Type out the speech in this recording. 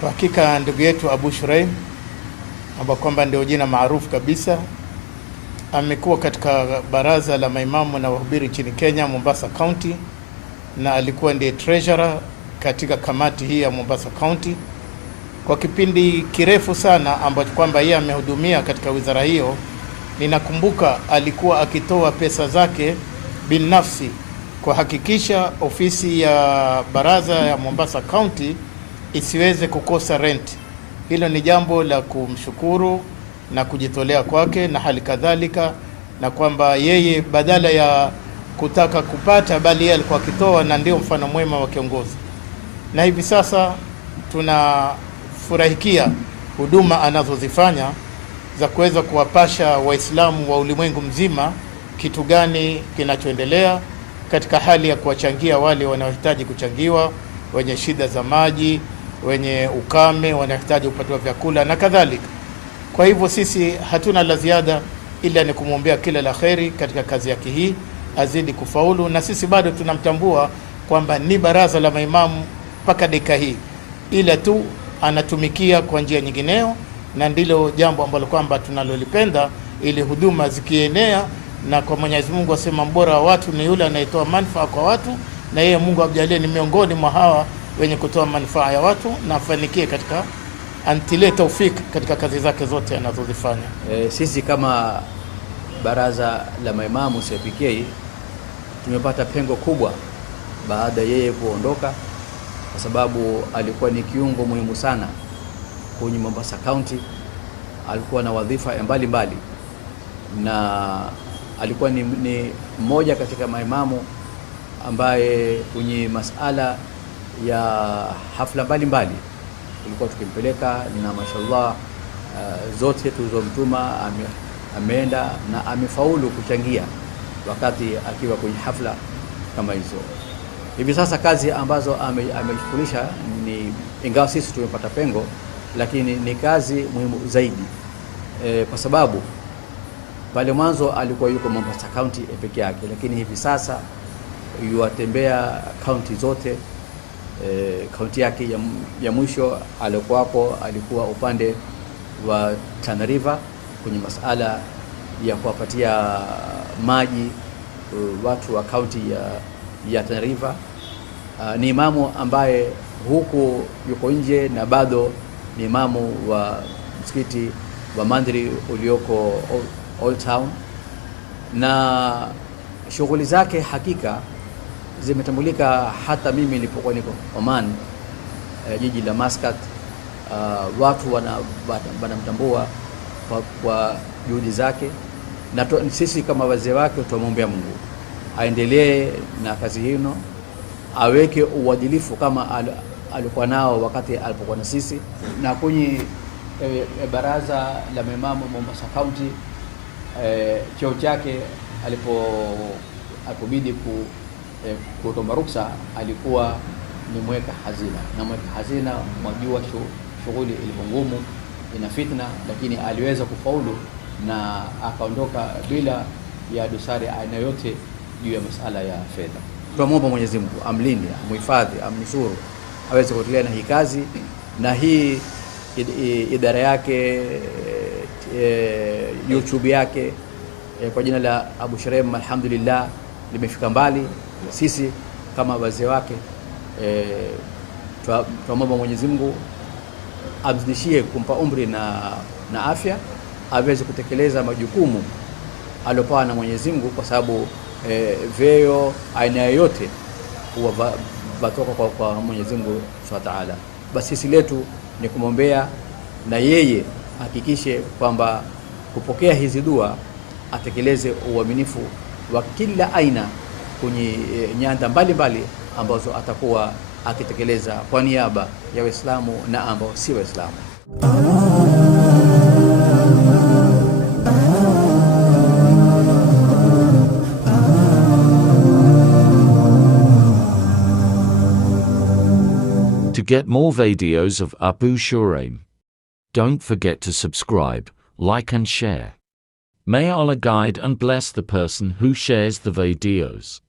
Kwa hakika ndugu yetu Abu Shuraim, ambao kwamba ndio jina maarufu kabisa, amekuwa katika baraza la maimamu na wahubiri nchini Kenya, Mombasa County, na alikuwa ndiye treasurer katika kamati hii ya Mombasa County kwa kipindi kirefu sana, ambacho kwamba yeye amehudumia katika wizara hiyo. Ninakumbuka alikuwa akitoa pesa zake binafsi kuhakikisha ofisi ya baraza ya Mombasa County isiweze kukosa rent. Hilo ni jambo la kumshukuru na kujitolea kwake, na hali kadhalika na kwamba yeye badala ya kutaka kupata, bali yeye alikuwa akitoa, na ndio mfano mwema wa kiongozi. Na hivi sasa tunafurahikia huduma anazozifanya za kuweza kuwapasha Waislamu wa ulimwengu mzima kitu gani kinachoendelea katika hali ya kuwachangia wale wanaohitaji kuchangiwa, wenye shida za maji, wenye ukame, wanahitaji kupatiwa vyakula na kadhalika. Kwa hivyo sisi hatuna la ziada ila ni kumwombea kila la kheri katika kazi yake hii, azidi kufaulu, na sisi bado tunamtambua kwamba ni baraza la maimamu mpaka dakika hii, ila tu anatumikia kwa njia nyingineo, na ndilo jambo ambalo kwamba tunalolipenda, ili huduma zikienea. Na kwa Mwenyezi Mungu asema mbora wa watu ni yule anayetoa manufaa kwa watu, na yeye Mungu ajalie ni miongoni mwa hawa wenye kutoa manufaa ya watu, na afanikie katika antile taufik katika kazi zake zote anazozifanya. Sisi kama baraza la maimamu CPK tumepata pengo kubwa baada yeye kuondoka, kwa sababu alikuwa ni kiungo muhimu sana kwenye Mombasa County. Alikuwa na wadhifa mbalimbali na alikuwa ni mmoja katika maimamu ambaye kwenye masala ya hafla mbalimbali tulikuwa tukimpeleka, na mashallah zote tulizomtuma ameenda na amefaulu kuchangia wakati akiwa kwenye hafla kama hizo. Hivi sasa kazi ambazo ameshughulisha ni, ingawa sisi tumepata pengo, lakini ni kazi muhimu zaidi kwa sababu pale mwanzo alikuwa yuko Mombasa County peke yake, lakini hivi sasa yuatembea county zote. County yake ya mwisho alikuwa upande wa Tana River kwenye masala ya kuwapatia maji watu wa county ya Tana River. Ni imamu ambaye huku yuko nje na bado ni imamu wa msikiti wa Mandri ulioko Old Town, na shughuli zake hakika zimetambulika. Hata mimi nilipokuwa niko Oman, jiji la Muscat, watu wanamtambua kwa juhudi zake, na sisi kama wazee wake tutamwombea Mungu aendelee na kazi hino, aweke uadilifu kama alikuwa nao wakati alipokuwa na sisi. Na kwenye baraza la maimamu Mombasa County, cheo chake alipobidi kutomba ruksa, alikuwa ni mweka hazina, na mweka hazina mwajua shughuli ilivyo ngumu, ina fitna, lakini aliweza kufaulu na akaondoka bila ya dosari aina yote juu ya masala ya fedha. Tunamwomba Mwenyezi Mungu amlinde, amhifadhi, amnusuru, aweze kuendelea na hii kazi, na hii idara yake, YouTube yake kwa jina la Abu Shuraim, alhamdulillah limefika mbali. Sisi kama wazee wake tunamwomba Mwenyezi Mungu amzidishie kumpa umri na afya, aweze kutekeleza majukumu aliyopewa na Mwenyezi Mungu, kwa sababu veo aina yoyote huwa vatoka kwa Mwenyezi Mungu Subhanahu wa Ta'ala. Basi sisi letu ni kumwombea, na yeye hakikishe kwamba kupokea hizi dua, atekeleze uaminifu wa kila aina kwenye nyanda mbalimbali ambazo atakuwa akitekeleza kwa niaba ya Waislamu na ambao si Waislamu. To get more videos of Abu Shuraim, don't forget to subscribe, like and share. May Allah guide and bless the person who shares the videos.